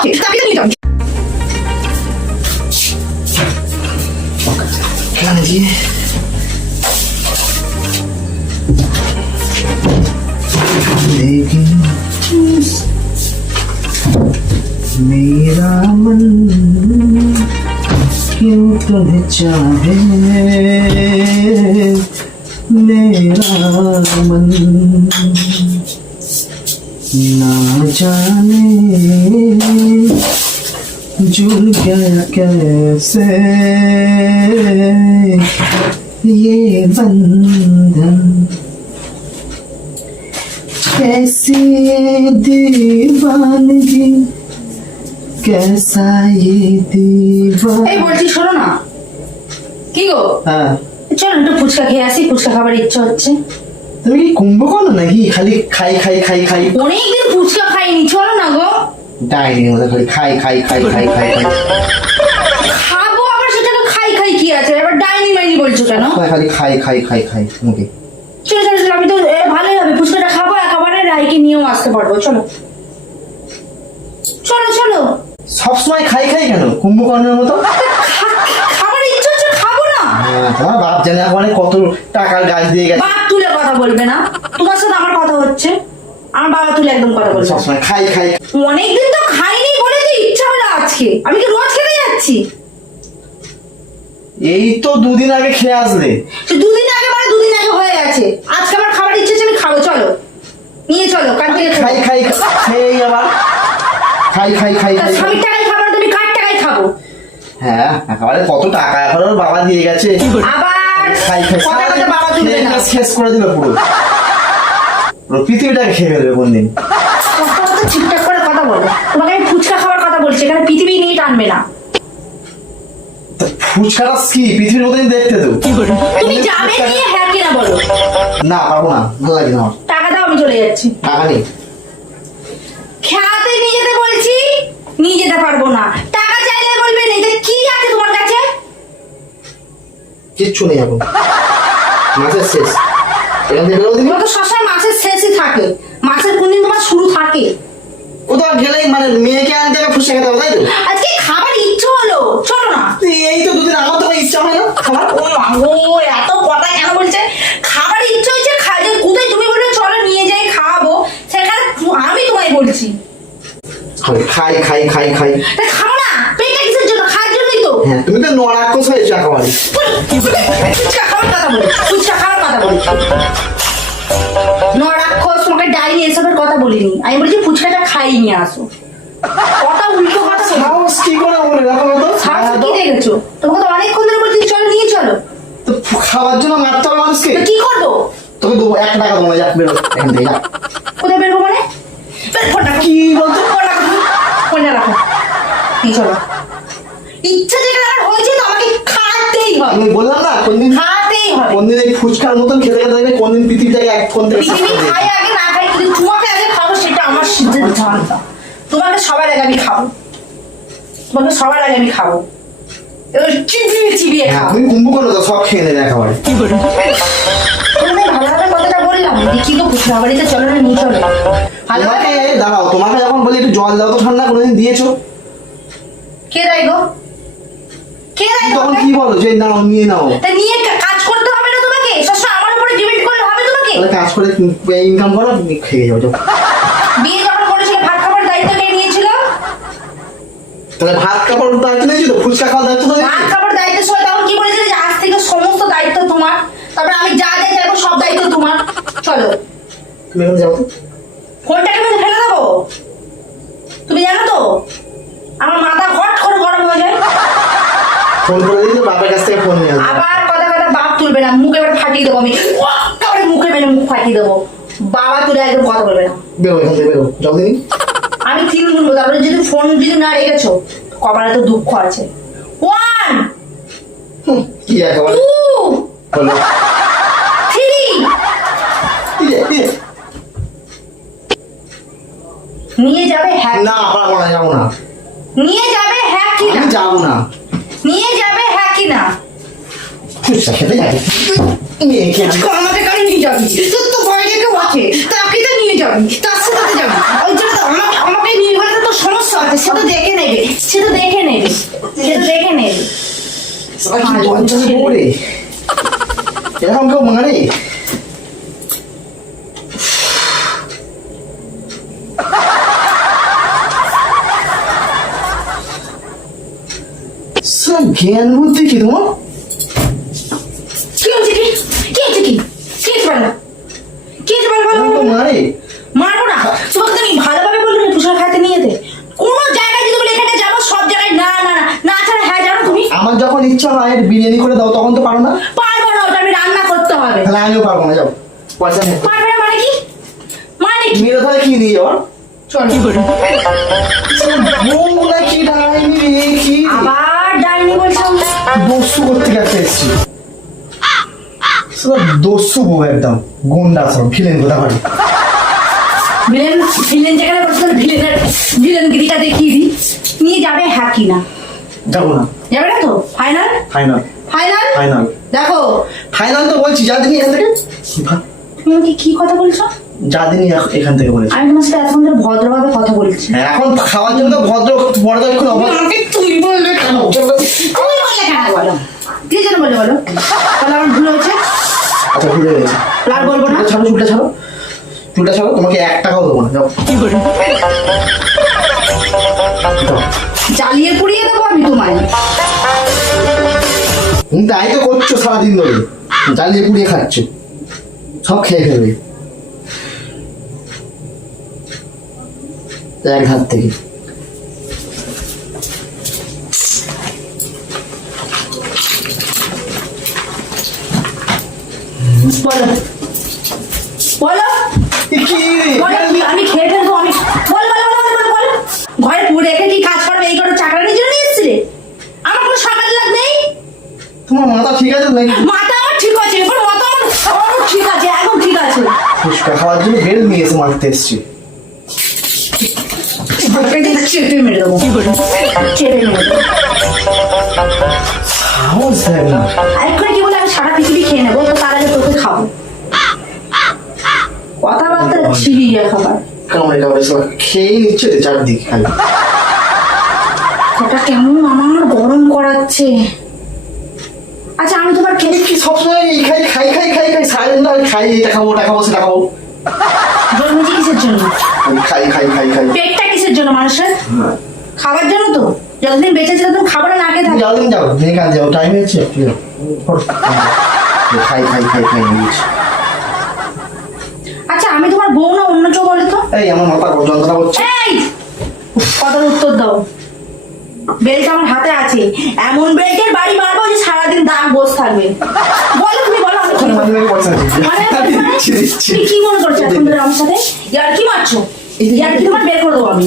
Bakit? Nakita niyo doon? Kailangan din. लेकिन मेरा मन क्यों तुम्हें चाहे मेरा मन ना जाने जुड़ गया कैसे ये बंधन कैसी दीवानगी कैसा ये এই दीवान বলছি শোনো না কি গো হ্যাঁ চলো একটু ফুচকা খেয়ে আসি ফুচকা খাবার ইচ্ছা হচ্ছে তুমি কি কুম্ভকর্ণ নাকি? খালি খাই খাই খাই খাই। অনেকদিন ফুচকা খাইনি চলো না গো। ডাইনির মধ্যে খালি খাই খাই খাই খাই খাই খাই। খাব আবার সেটাকে খাই খাই কি আছে? এবার ডাইনি মাইনি বলছো কেন? খালি খাই খাই খাই খাই মুখে। চলো চলো চলো আমি তো এ, ভালোই হবে। ফুচকাটা খাব একেবারে রাইকে নিয়েও আসতে পারব চলো। চলো চলো। সবসময় খাই খাই কেন? কুম্ভকর্ণের মতো খা- খাবার ইচ্ছা হচ্ছে খাব না হ্যাঁ, তোমার বাপ জানে মানে কত টাকার গাছ দিয়ে গেছে। বাপ তুলে কথা বলবে না। তোমার সাথে আমার কথা হচ্ছে। আমার বাবা তুলে একদম কথা বলবে। সবসময় খাই খাই। অনেকদিন তো খাইনি বলে তো ইচ্ছা হলো আজকে। আমি কি রোজ খেতে যাচ্ছি? এই তো দুদিন আগে খেয়ে আসলে দুদিন আগে মানে দুদিন আগে হয়ে গেছে। আজকে আমার খাবার ইচ্ছে হচ্ছে আমি খাব। চলো। নিয়ে চলো কাল থেকে খাই খাই খেয়েই আবার খাই খাই খাই। খাই হ্যাঁ কত টাকা এখন ওর বাবা দিয়ে গেছে। আবার খাই খাই কথা কথা বাবা তুলবে না শেষ করে দিল পুরো। পুরো পৃথিবীটাকে খেয়ে ফেলবে কোনদিন। কথা কথা ঠিকঠাক করে কথা বলো। তোমাকে আমি ফুচকা খাওয়ার কথা বলছি এখানে পৃথিবী নিয়ে টানবে না। ফুচকাটা কি? পৃথিবীর মতনই দেখতে তো। তুমি যাবে নিয়ে হ্যাঁ কিনা বলো। না পারব না ভালো লাগে না টাকা দাও আমি চলে যাচ্ছি। টাকা নেই। নিয়ে যেতে বলছি নিয়ে যেতে পারব না টাকা চাইলে বলবে না এটা কি আছে তোমার কাছে কিচ্ছু নেই এখন। মাছের শেষ। এখান থেকে বেরো দিবি তো সবসময় মাসের শেষই থাকে। তোমার শুরু থাকে। কোথাও গেলেই মানে মেয়েকে আনতে হবে ফুচকা খেতে হবে তাই তো? আজকে খাবার ইচ্ছে হলো। চলো না। এই তো দুদিন আমার তো ইচ্ছা হয় না? খাবার ও এত কথা কেন বলছে? খাবার ইচ্ছে হয়েছে খাই কোথায় তুমি বললে চলো নিয়ে যাই খাওয়াবো। সেখানে আমি তোমায় বলছি। খালি খাই খাই খাই খাই তা খাও না পেটটা কিসের জন্য খাওয়ার তো হ্যাঁ তুমি তো নড়াক্ষস হয়েছো একেবারে ফুচকা খাওয়ার কথা বলি। ফুচকা খাওয়ার কথা বলি। নরাক্ষস তোমাকে ডাইনি এসবের কথা বলিনি। আমি বলছি ফুচকাটা খাই নিয়ে আসো। কথা উল্টো কথা সাহস কি করে বলে রাখো তো। সাহস কি দেখেছ? তোমাকে তো অনেকক্ষণ ধরে বলছি চলো নিয়ে চলো। তো খাওয়ার জন্য মারতে হবে মানুষকে? কি করব? তোকে দেবো এক টাকা দেবো না যা বেরো। এখান থেকে কোথায় বেরবো মানে? ফোনটা কি বলছো? ফোন রাখো। তুমি। ফোনটা রাখো। নিয়ে চলো। ইচ্ছা যেখানে আমার হয়েছে তো আমাকে খাতেই হবে আমি বললাম না কোনদিন খাতেই হবে কোনদিন এই ফুচকার মতন খেতে খেতে দেখবে কোনদিন পৃথিবীটাকে এক ফোন থেকে পৃথিবী খাই আগে না খাই কিন্তু তোমাকে আগে খাব সেটা আমার সিদ্ধান্ত জানতা তোমাকে সবার আগে আমি খাব। তোমাকে সবার আগে আমি খাব। চিবিয়ে চিবিয়ে হ্যাঁ তুমি কুম্ভকর্ণ তো? সব খেয়ে নেবে একেবারে। তোমাকে যখন বলি একটু জল দাও তো ঠান্ডা কোনোদিন দিয়েছ? কে দেয় গো কে দেয় তখন তোমাকে? কি বলো যে নাও নিয়ে নাও। তা নিয়ে কাজ করতে হবে না তোমাকে? সবসময় আমার উপরে ডিপেন্ড করলে হবে তোমাকে? তাহলে কাজ করে ইনকাম করো খেয়ে যাও যাও। বিয়ে যখন করেছিল ভাত খাবার দায়িত্ব কে নিয়েছিল? তাহলে ভাত কাপড় দায়িত্ব নিয়েছি তো ফুচকা খাওয়ার দায়িত্ব তো ভাত খাবার দায়িত্ব সময় তখন কি বলেছিলে যে আজ থেকে সমস্ত দায়িত্ব তোমার। তারপরে আমি যা যা চাইব সব দায়িত্ব তোমার। চলো। তুমি এখন যাও ফোনটাকে ফেলে দেবো তুমি জানো তো আমার মাথা হট করে গরম হয়ে যায়। ফোন করে দিই তো বাবার কাছ থেকে ফোন নিয়ে আসবে আবার কথা কথা বাপ তুলবে না মুখ এবার ফাটিয়ে দেবো আমি একেবারে মুখে মেরে মুখ ফাটিয়ে দেবো। বাবা তুলে একদম কথা বলবে না। বেরো এখান থেকে বেরো। জল দিন আমি তিন বলব তারপরে যদি ফোন যদি না রেখেছো কপালে তো দুঃখ আছে। ওয়ান কি একেবারে? নিয়ে যাবে হ্যাঁ না পারব না যাব না। নিয়ে যাবে হ্যাঁ কি না আমি যাব না। নিয়ে যাবে হ্যাঁ কি না খেতে যাবে। কিছু কমাতে কারণ নিয়ে যাবি? তোর তো বাইরে কেউ আছে। তাকে তো নিয়ে যাবি। তার সাথে যাবি। ওই জন্য তো আমাকে আমাকে নিয়ে গেলে তো সমস্যা আছে সে দেখে নেবে। সে দেখে নেবে। সে দেখে নেবে। জ্ঞান বুদ্ধি কি তোমার? যখন ইচ্ছা হয় বিরিয়ানি করে দাও তখন তো পারো না। পারব না ওটা আমি রান্না করতে হবে। তাহলে আমিও পারব না যাও। পয়সা নেই। পারবে না মানে কি? মানে কি? মেয়েরা তাহলে কি নিয়ে যাওয়ার চলো। বউ নাকি ডাইনি রে কি? আবার ডাইনি বলছো? দস্যু করতে গেছে এসছি। সারা দস্যু বউ একদম। গুন্ডা সব ভিলেন কোথা পারে ভিলেন ভিলেন যেখানে বসে ভিলেনের ভিলেন গিরিটা দেখিয়ে দিই। নিয়ে যাবে হ্যাঁ কি না। যাব না। ফাইনাল ফাইনাল ফাইনাল দেখো। ফাইনাল তো বলছি যা দিনই এখান থেকে। তুমি আমাকে কি কথা বলছো? যা দিনই এখ- এখান থেকে বলেছি। আমি তোমার সাথে ধরে ভদ্রভাবে কথা বলছি। হ্যাঁ, এখন খাওয়ার জন্য তো ভদ্র বড় একটু অভাব। আমাকে তুই বললে কেন? তুমি বললে কেন? বলো। কি যেন বলে বলো? তাহলে আমার ভুল হয়েছে। আচ্ছা ভুলে গেছি। আর বলব না। চুলটা ছাড়ো চুলটা ছাড়ো। চুলটা ছাড়ো তোমাকে এক টাকাও দেবো না। যাও। যাও। জ্বালিয়ে পুড়িয়ে দেবো আমি তোমায়। তাই তো করছ সারাদিন ধরে। জ্বালিয়ে পুড়িয়ে সব খেয়ে ফেলবে। এক হাত থেকে। ঘরে পুড়ে কি কাজ করবে এই করে চাকরানির জন্য নিয়ে এসেছিলে আমার কোনো সকাল লাগ নেই তোমার মাথা ঠিক আছে নাকি? মাথা আমার ঠিক আছে এবার মাথা আমার ঠিক আছে এখন ঠিক আছে। ফুচকা খাওয়ার জন্য বেল নিয়ে এসে মারতে এসছি চেপে মেরে দেবো। চেপে মেরে দেবো। সাহস দেখ না। আরেকক্ষণ কি বলে আমি সারা পৃথিবী খেয়ে নেব তো তার আগে তোকে খাব। কথাবার্তা ছিড়িয়ে খাবার কামড়ে কামড়ে সব খেয়ে নিচ্ছে তো চারদিকে খালি। সেটা কেমন আমার গরম করাচ্ছে। আচ্ছা আমি তোমার খেয়ে কি সবসময় এই খাই খাই খাই খাই খাই সারাদিন ধরে খাই এটা খাব ওটা খাব সেটা খাব জন্মেছি কিসের জন্য খাই খাই খাই খাই পেটটা কিসের জন্য মানুষের খাবার জন্য তো যতদিন বেঁচে আছে ততদিন খাবারে না খেয়ে তুমি থাকে যাও দিন যাও মেয়ে কাজ যাও টাইম তুমি। ওঠো। খাই খাই খাই খাই আচ্ছা আমি তোমার বউ না অন্য কেউ বলে তো এই আমার মাথা যন্ত্রণা করছে এই কথার উত্তর দাও বেল্ট আমার হাতে আছে। এমন বেল্টের বাড়ি মারবো যে সারাদিন দাগ বসে থাকবে। বলো তুমি বলো আমি কি মানে মানে তুমি কি মনে করছ এখন ধরে আমার সাথে? ইয়ার কি মারছো? ইয়ার কি তোমার বের করে দেবো আমি?